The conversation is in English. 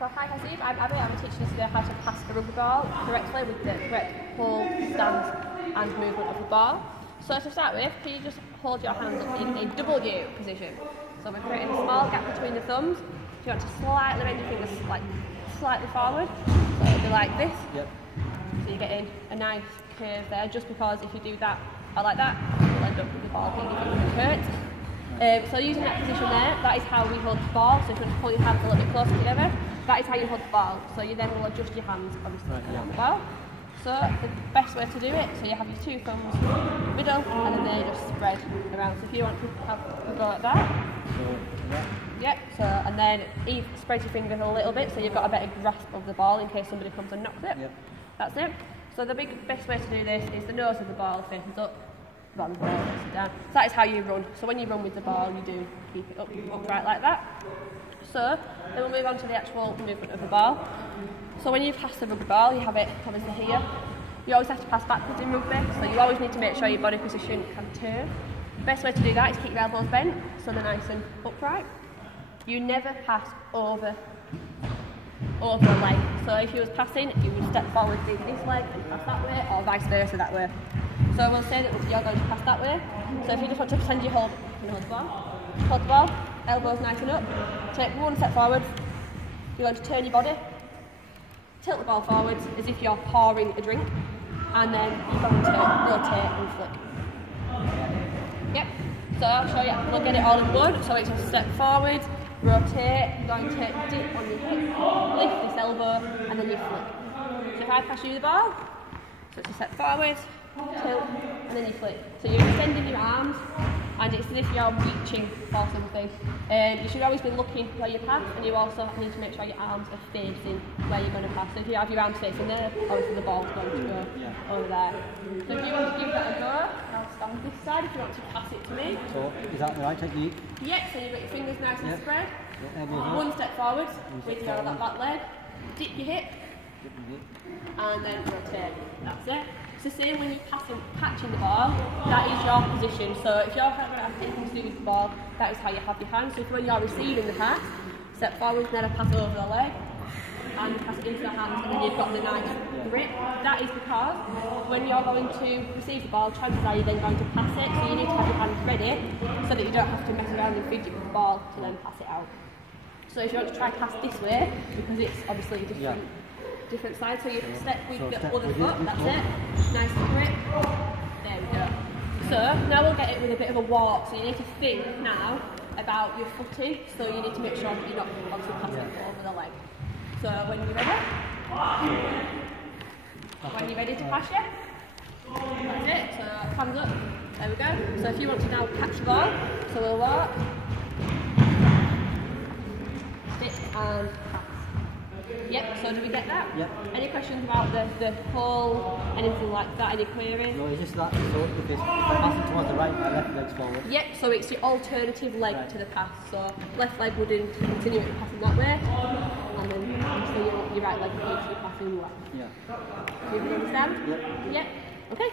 So hi Steve, I'm Abby. I'm teaching you today how to pass the rugby ball correctly with the correct hold, stance and movement of the ball. So to start with, can you just hold your hands up in a W position? So we're creating a small gap between the thumbs. If you want to slightly bend your fingers slightly forward, so it'll be like this. Yep. So you're getting a nice curve there, just because if you do that or like that, you'll end up with the ball hitting your fingers and hurt. So using that position there, that is how we hold the ball. So if you want to pull your hands a little bit closer together, that is how you hold the ball. So you then will adjust your hands, obviously, around the ball. So the best way to do it, so you have your two thumbs middle, and then they just spread around. So if you want to have a go at that. Yep, so, and then spread your fingers a little bit so you've got a better grasp of the ball in case somebody comes and knocks it. Yep. That's it. So the best way to do this is the nose of the ball faces up, the bottom of the ball faces down. So that is how you run. So when you run with the ball, you do keep it upright like that. So then we'll move on to the actual movement of the ball. So when you pass the rugby ball, you have it obviously here. You always have to pass backwards in rugby, so you always need to make sure your body position can turn. The best way to do that is keep your elbows bent, so they're nice and upright. You never pass over a leg. So if you was passing, you would step forward with this leg and pass that way, or vice versa that way. So we'll say that you're going to pass that way. So if you just want to pretend you hold the ball, elbows nice and up, take one step forward, you're going to turn your body, tilt the ball forwards as if you're pouring a drink, and then you're going to rotate and flick. Yep, so I'll show you, we'll get it all in one. So it's a step forward, rotate, you're going to dip on your hip, lift this elbow, and then you flick. So if I pass you the ball, so it's a step forward, tilt, and then you flick. So you're extending your arms, and it's as if you're reaching for something. You should always be looking where you pass, and you also need to make sure your arms are facing where you're going to pass. So if you have your arms facing there, obviously the ball's going to go over there. So if you want to give that a go, I'll stand this side if you want to pass it to me. So is that the right technique? Yep, so you've got your fingers nice and spread. Elbows One step forward step with your back leg. Dip your hip. And then rotate. That's it. It's the same when you're catching the ball, that is your position. So if you're going to have anything to do with the ball, that is how you have your hands. So if when you're receiving the pass, step forward, then a pass over the leg, and pass it into the hands, and then you've got the nice grip. That is because when you're going to receive the ball, chances are you're then going to pass it, so you need to have your hands ready so that you don't have to mess around and fidget with the ball to then pass it out. So if you want to try pass this way, because it's obviously different side, so you step with the other foot, that's it, nice grip, there we go. So now we'll get it with a bit of a walk, so you need to think now about your footing, so you need to make sure that you're not obviously passing over the leg. So when you're ready to pass it, that's it, so hands up, there we go. So if you want to now catch the ball, so we'll walk, stick and pass. Yep, so do we get that? Yep. Any questions about the hole, anything like that, any queries? No, it's just that, so if it's passing towards the right, my left leg's forward. Yep, so it's your alternative leg to the pass. So left leg would continue passing that way, and then obviously your right leg would be passing left. Yeah. Do you understand? Yep. Yep. Okay.